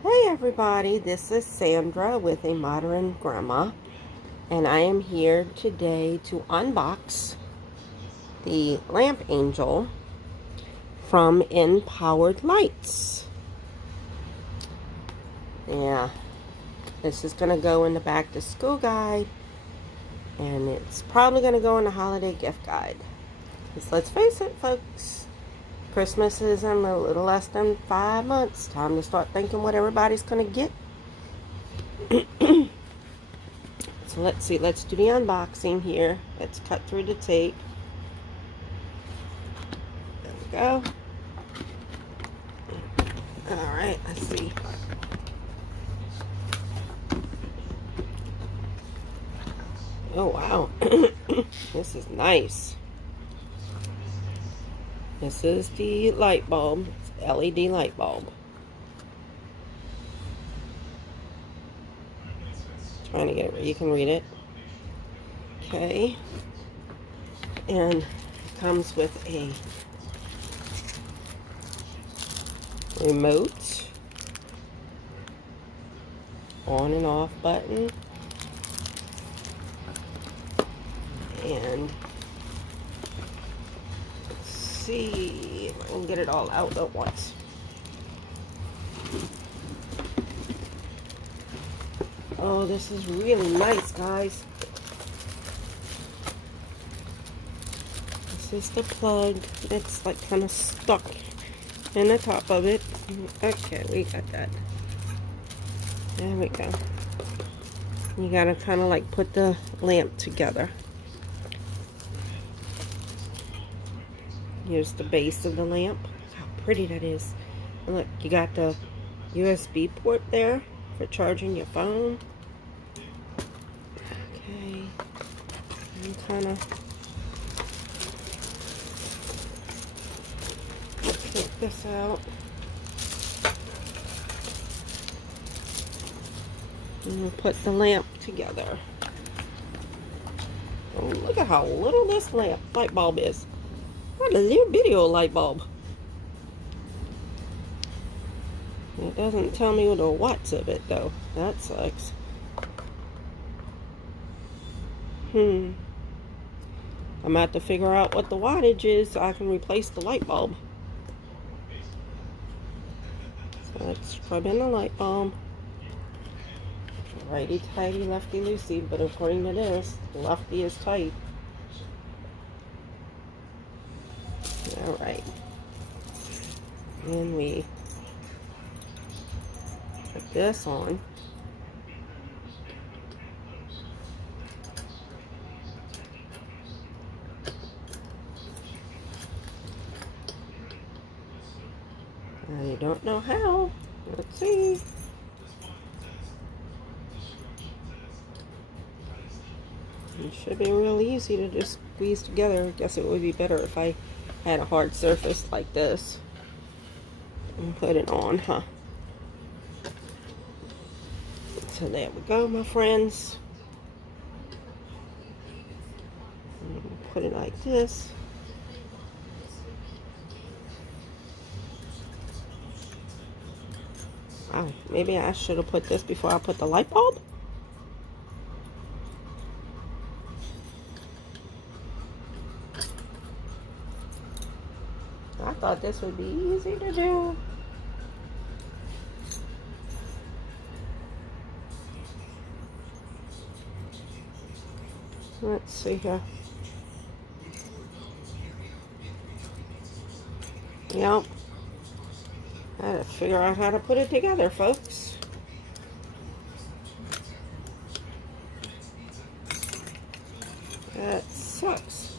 Hey everybody, this is Sandra with A Modern Grandma, and I am here today to unbox the lamp angel from Empowered Lights. Yeah, this is going to go in the back to school guide, and it's probably going to go in the holiday gift guide. Because let's face it, folks, Christmas is in a little less than 5 months. Time to start thinking what everybody's going to get. So let's see, let's do the unboxing here. Let's cut through the tape. There we go. Alright, let's see. Oh wow. This is nice. This is the light bulb. It's LED light bulb. Trying to get it where you can read it. Okay. And it comes with a remote, on and off button, and let's see if I can get it all out at once. Oh, this is really nice, guys. This is the plug. It's like kind of stuck in the top of it. Okay, we got that. There we go. You gotta kind of like put the lamp together. Here's the base of the lamp. How pretty that is. And look, you got the USB port there for charging your phone. Okay. And kind of take this out. And we'll put the lamp together. Oh, look at how little this light bulb is. What a little video light bulb. It doesn't tell me the watts of it though. That sucks. I'm gonna have to figure out what the wattage is so I can replace the light bulb. So let's scrub in the light bulb. Righty tighty, lefty loosey, but according to this, lefty is tight. Alright. And we put this on. I don't know how. Let's see. It should be real easy to just squeeze together. I guess it would be better if I had a hard surface like this and put it on, huh? So there we go, my friends. Put it like this. Wow, maybe I should have put this before I put the light bulb. I thought this would be easy to do. Let's see here. Yep. I had to figure out how to put it together, folks. That sucks.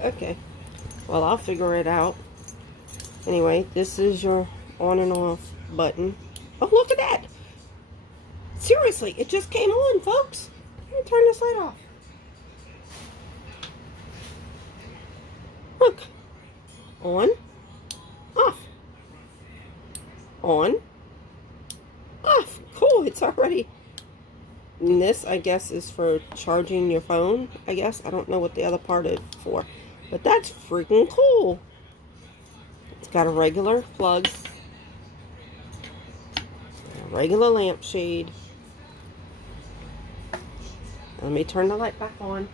Okay. Well, I'll figure it out. Anyway, this is your on and off button. Oh, look at that! Seriously, it just came on, folks. Let me turn this light off. Look. On. Off. On. Off. Cool, it's already... And this, I guess, is for charging your phone, I guess. I don't know what the other part is for. But that's freaking cool. It's got a regular plug regular lampshade. Let me turn the light back on.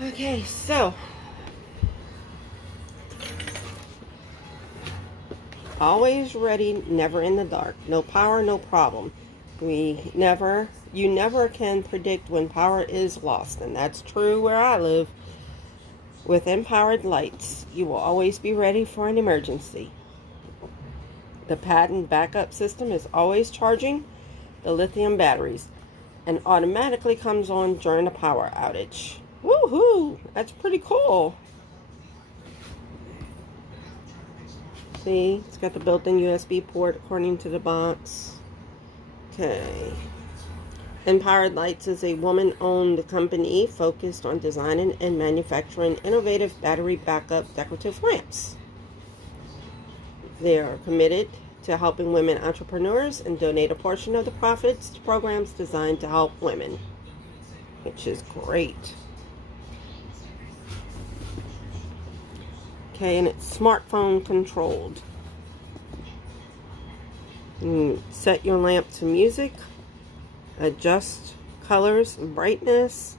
Okay, so always ready, never in the dark. No power, no problem. You never can predict when power is lost, and that's true where I live. With empowered lights, you will always be ready for an emergency. The patent backup system is always charging the lithium batteries and automatically comes on during a power outage. Woohoo! That's pretty cool. See, it's got the built-in USB port according to the box. Okay. Empowered Lights is a woman-owned company focused on designing and manufacturing innovative battery backup decorative lamps. They are committed to helping women entrepreneurs and donate a portion of the profits to programs designed to help women, which is great. Okay, and it's smartphone controlled. You set your lamp to music, adjust colors and brightness,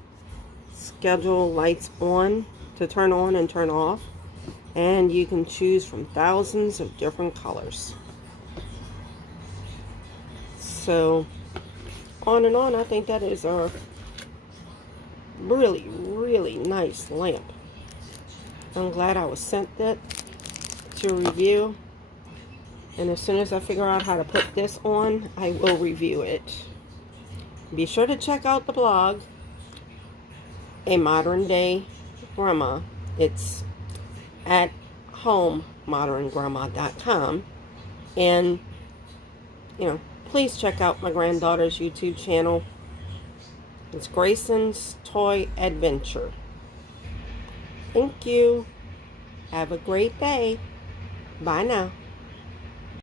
schedule lights on to turn on and turn off, and you can choose from thousands of different colors. So, on and on, I think that is a really, really nice lamp. I'm glad I was sent that to review. And as soon as I figure out how to put this on, I will review it. Be sure to check out the blog, A Modern Day Grandma. It's at homemoderngrandma.com. And, please check out my granddaughter's YouTube channel. It's Grayson's Toy Adventure. Thank you. Have a great day. Bye now.